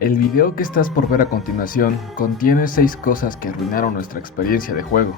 El video que estás por ver a continuación contiene 6 cosas que arruinaron nuestra experiencia de juego.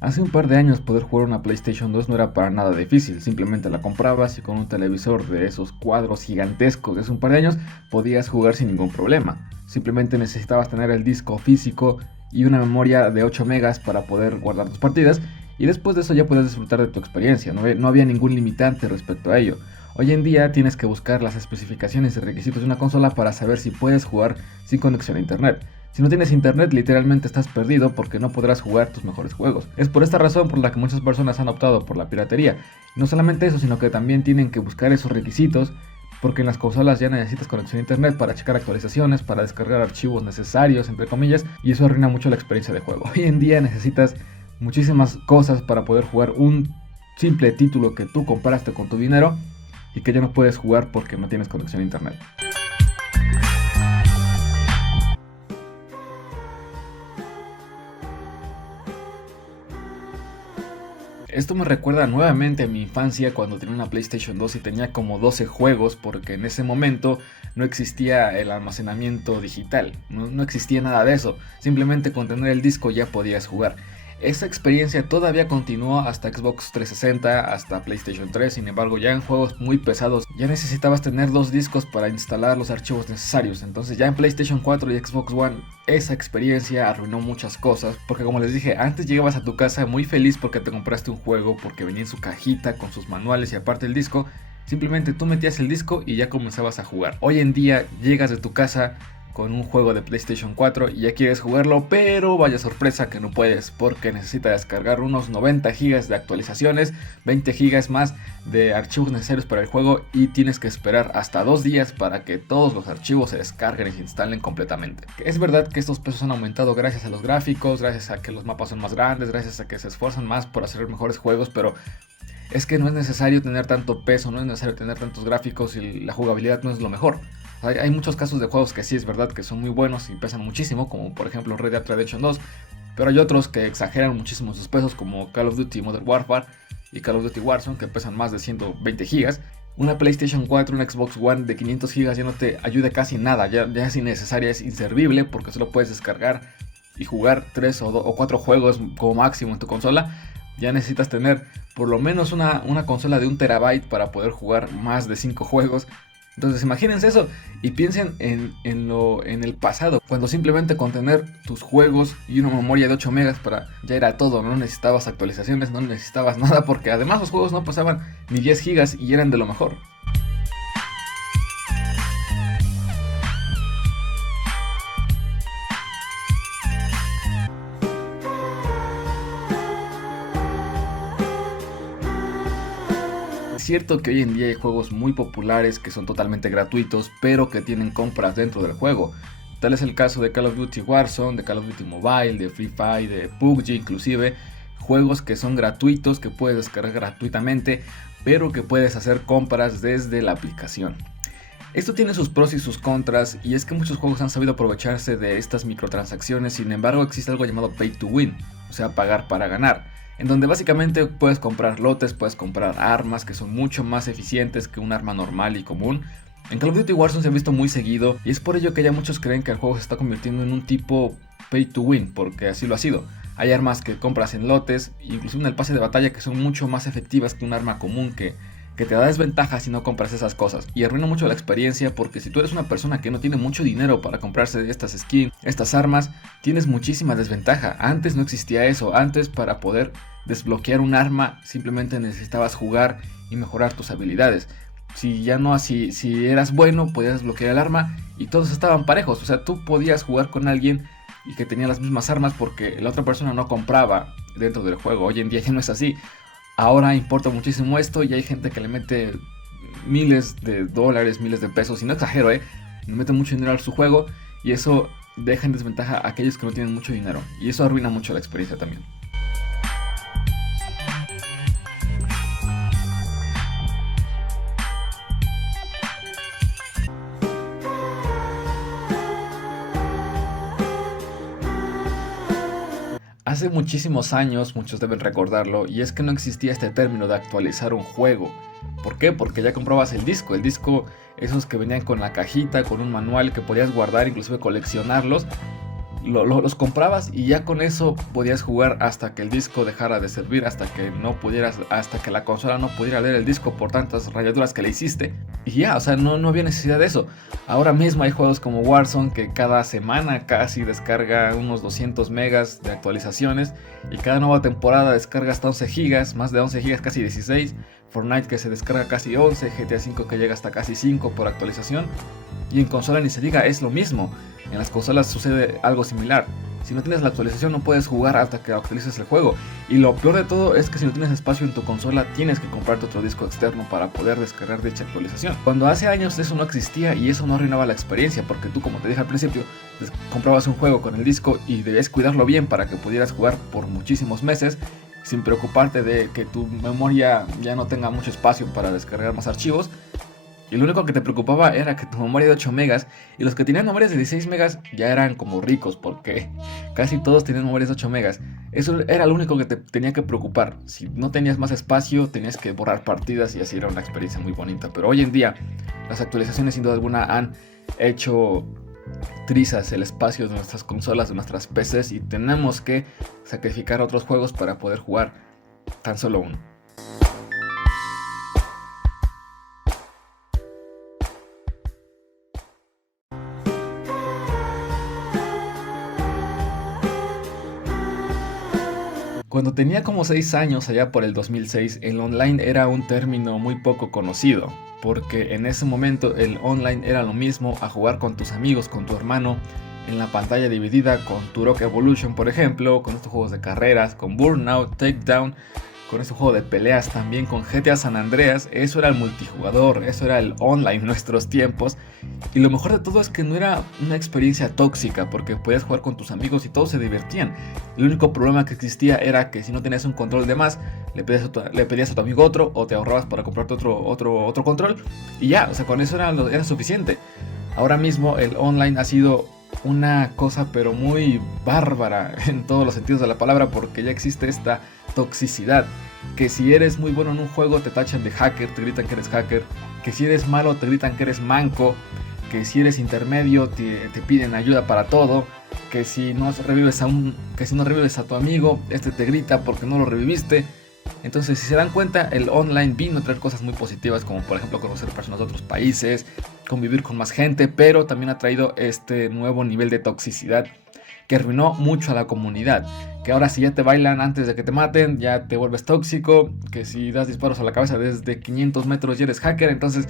Hace un par de años poder jugar una PlayStation 2 no era para nada difícil, simplemente la comprabas y con un televisor de esos cuadros gigantescos de hace un par de años podías jugar sin ningún problema. Simplemente necesitabas tener el disco físico y una memoria de 8 megas para poder guardar tus partidas y después de eso ya podías disfrutar de tu experiencia, no había ningún limitante respecto a ello. Hoy en día tienes que buscar las especificaciones y requisitos de una consola para saber si puedes jugar sin conexión a internet. Si no tienes internet, literalmente estás perdido porque no podrás jugar tus mejores juegos. Es por esta razón por la que muchas personas han optado por la piratería. Y no solamente eso, sino que también tienen que buscar esos requisitos porque en las consolas ya necesitas conexión a internet para checar actualizaciones, para descargar archivos necesarios, entre comillas, y eso arruina mucho la experiencia de juego. Hoy en día necesitas muchísimas cosas para poder jugar un simple título que tú compraste con tu dinero y que ya no puedes jugar porque no tienes conexión a internet. Esto me recuerda nuevamente a mi infancia cuando tenía una PlayStation 2 y tenía como 12 juegos porque en ese momento no existía el almacenamiento digital, no existía nada de eso, simplemente con tener el disco ya podías jugar. Esa experiencia todavía continuó hasta Xbox 360, hasta PlayStation 3, sin embargo ya en juegos muy pesados ya necesitabas tener 2 discos para instalar los archivos necesarios, entonces ya en PlayStation 4 y Xbox One esa experiencia arruinó muchas cosas, porque como les dije, antes llegabas a tu casa muy feliz porque te compraste un juego, porque venía en su cajita con sus manuales y aparte el disco, simplemente tú metías el disco y ya comenzabas a jugar. Hoy en día llegas de tu casa con un juego de PlayStation 4 y ya quieres jugarlo, pero vaya sorpresa que no puedes porque necesitas descargar unos 90 GB de actualizaciones, 20 GB más de archivos necesarios para el juego y tienes que esperar hasta 2 días para que todos los archivos se descarguen y se instalen completamente. Es verdad que estos pesos han aumentado gracias a los gráficos, gracias a que los mapas son más grandes, gracias a que se esfuerzan más por hacer mejores juegos, pero es que no es necesario tener tanto peso, no es necesario tener tantos gráficos y la jugabilidad no es lo mejor. Hay muchos casos de juegos que sí es verdad que son muy buenos y pesan muchísimo, como por ejemplo Red Dead Redemption 2, pero hay otros que exageran muchísimo sus pesos, como Call of Duty Modern Warfare y Call of Duty Warzone, que pesan más de 120 GB. Una PlayStation 4, una Xbox One de 500 GB ya no te ayuda casi nada, ya es innecesaria, es inservible porque solo puedes descargar y jugar 3 o 4 juegos como máximo en tu consola. Ya necesitas tener por lo menos una consola de 1 TB para poder jugar más de 5 juegos. Entonces imagínense eso y piensen en el pasado, cuando simplemente con tener tus juegos y una memoria de 8 megas ya era todo, no necesitabas actualizaciones, no necesitabas nada porque además los juegos no pasaban ni 10 gigas y eran de lo mejor. Es cierto que hoy en día hay juegos muy populares que son totalmente gratuitos, pero que tienen compras dentro del juego. Tal es el caso de Call of Duty Warzone, de Call of Duty Mobile, de Free Fire, de PUBG inclusive. Juegos que son gratuitos, que puedes descargar gratuitamente, pero que puedes hacer compras desde la aplicación. Esto tiene sus pros y sus contras, y es que muchos juegos han sabido aprovecharse de estas microtransacciones, sin embargo existe algo llamado Pay to Win, o sea, pagar para ganar, en donde básicamente puedes comprar lotes, puedes comprar armas que son mucho más eficientes que un arma normal y común. En Call of Duty Warzone se ha visto muy seguido, y es por ello que ya muchos creen que el juego se está convirtiendo en un tipo Pay to Win, porque así lo ha sido. Hay armas que compras en lotes, incluso en el pase de batalla, que son mucho más efectivas que un arma común que te da desventaja si no compras esas cosas y arruina mucho la experiencia porque si tú eres una persona que no tiene mucho dinero para comprarse estas skins, estas armas, tienes muchísima desventaja. Antes no existía eso, antes para poder desbloquear un arma simplemente necesitabas jugar y mejorar tus habilidades. Si eras bueno podías desbloquear el arma y todos estaban parejos, o sea, tú podías jugar con alguien y que tenía las mismas armas porque la otra persona no compraba dentro del juego. Hoy en día ya no es así. Ahora importa muchísimo esto y hay gente que le mete miles de dólares, miles de pesos, y no exagero, le mete mucho dinero a su juego y eso deja en desventaja a aquellos que no tienen mucho dinero y eso arruina mucho la experiencia también. Hace muchísimos años, muchos deben recordarlo, y es que no existía este término de actualizar un juego. ¿Por qué? Porque ya comprabas el disco esos que venían con la cajita, con un manual que podías guardar, inclusive coleccionarlos. Los comprabas y ya con eso podías jugar hasta que el disco dejara de servir, hasta que la consola no pudiera leer el disco por tantas rayaduras que le hiciste. Y ya, o sea, no había necesidad de eso. Ahora mismo hay juegos como Warzone que cada semana casi descarga unos 200 megas de actualizaciones, y cada nueva temporada descarga hasta 11 gigas, más de 11 gigas, casi 16. Fortnite que se descarga casi 11, GTA V que llega hasta casi 5 por actualización. Y en consola ni se diga, es lo mismo. En las consolas sucede algo similar. Si no tienes la actualización no puedes jugar hasta que actualices el juego. Y lo peor de todo es que si no tienes espacio en tu consola tienes que comprarte otro disco externo para poder descargar dicha actualización. Cuando hace años eso no existía y eso no arruinaba la experiencia, porque tú, como te dije al principio, comprabas un juego con el disco y debías cuidarlo bien para que pudieras jugar por muchísimos meses sin preocuparte de que tu memoria ya no tenga mucho espacio para descargar más archivos. Y lo único que te preocupaba era que tu memoria de 8 megas, y los que tenían memorias de 16 megas ya eran como ricos, porque casi todos tenían memorias de 8 megas. Eso era lo único que te tenía que preocupar. Si no tenías más espacio, tenías que borrar partidas, y así era una experiencia muy bonita. Pero hoy en día, las actualizaciones sin duda alguna han hecho trizas el espacio de nuestras consolas, de nuestras PCs, y tenemos que sacrificar otros juegos para poder jugar tan solo uno. Cuando tenía como 6 años, allá por el 2006, el online era un término muy poco conocido, porque en ese momento el online era lo mismo a jugar con tus amigos, con tu hermano, en la pantalla dividida, con Turok Evolution, por ejemplo, con estos juegos de carreras, con Burnout, Takedown, con este juego de peleas también, con GTA San Andreas. Eso era el multijugador, eso era el online en nuestros tiempos. Y lo mejor de todo es que no era una experiencia tóxica, porque podías jugar con tus amigos y todos se divertían. El único problema que existía era que si no tenías un control de más, le pedías a tu amigo otro, o te ahorrabas para comprarte otro control, y ya, o sea, con eso era suficiente. Ahora mismo el online ha sido una cosa pero muy bárbara en todos los sentidos de la palabra, porque ya existe esta toxicidad, que si eres muy bueno en un juego te tachan de hacker, te gritan que eres hacker, que si eres malo te gritan que eres manco, que si eres intermedio te piden ayuda para todo, que si no revives a tu amigo, este te grita porque no lo reviviste. Entonces, si se dan cuenta, el online vino a traer cosas muy positivas, como por ejemplo conocer personas de otros países, convivir con más gente, pero también ha traído este nuevo nivel de toxicidad que arruinó mucho a la comunidad. Que ahora, si ya te bailan antes de que te maten, ya te vuelves tóxico, que si das disparos a la cabeza desde 500 metros ya eres hacker. Entonces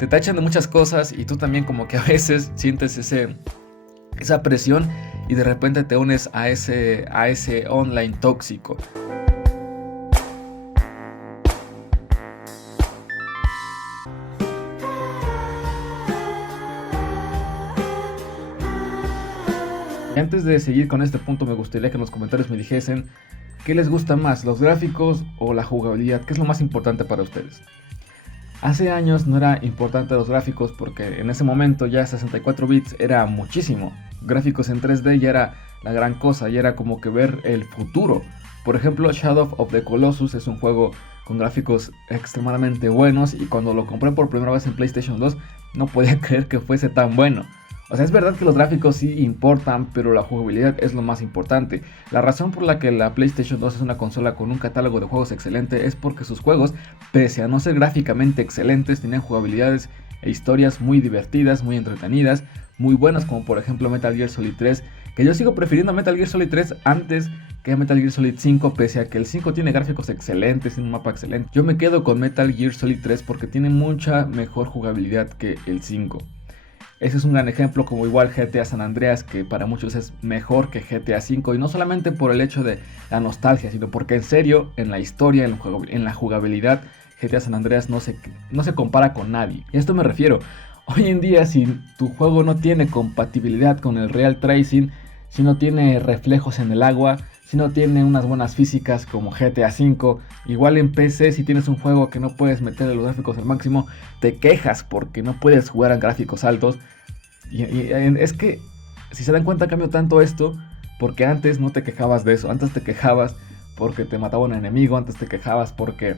te tachan de muchas cosas, y tú también como que a veces sientes esa presión y de repente te unes a ese online tóxico. Antes de seguir con este punto, me gustaría que en los comentarios me dijesen qué les gusta más, los gráficos o la jugabilidad, qué es lo más importante para ustedes. Hace años no era importante los gráficos, porque en ese momento ya 64 bits era muchísimo. Gráficos en 3D ya era la gran cosa, ya era como que ver el futuro. Por ejemplo, Shadow of the Colossus es un juego con gráficos extremadamente buenos, y cuando lo compré por primera vez en PlayStation 2 no podía creer que fuese tan bueno. O sea, es verdad que los gráficos sí importan, pero la jugabilidad es lo más importante. La razón por la que la PlayStation 2 es una consola con un catálogo de juegos excelente es porque sus juegos, pese a no ser gráficamente excelentes, tenían jugabilidades e historias muy divertidas, muy entretenidas, muy buenas, como por ejemplo Metal Gear Solid 3, que yo sigo prefiriendo Metal Gear Solid 3 antes que Metal Gear Solid 5, pese a que el 5 tiene gráficos excelentes, tiene un mapa excelente. Yo me quedo con Metal Gear Solid 3 porque tiene mucha mejor jugabilidad que el 5. Ese es un gran ejemplo, como igual GTA San Andreas, que para muchos es mejor que GTA V, y no solamente por el hecho de la nostalgia, sino porque en serio, en la historia, en la jugabilidad, GTA San Andreas no se compara con nadie. Y a esto me refiero. Hoy en día, si tu juego no tiene compatibilidad con el Real Tracing, si no tiene reflejos en el agua, si no tiene unas buenas físicas como GTA V, igual en PC, si tienes un juego que no puedes meterle los gráficos al máximo, te quejas porque no puedes jugar a gráficos altos. Y es que, si se dan cuenta, cambió tanto esto Porque antes no te quejabas de eso, antes te quejabas porque te mataba un enemigo, antes te quejabas porque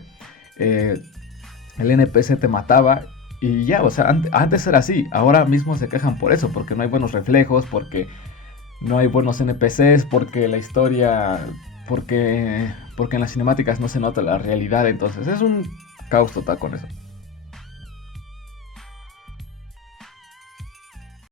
eh, el NPC te mataba y ya, o sea, antes era así, ahora mismo se quejan por eso, porque no hay buenos reflejos, porque no hay buenos NPCs, porque la historia, porque en las cinemáticas no se nota la realidad, entonces es un caos total con eso.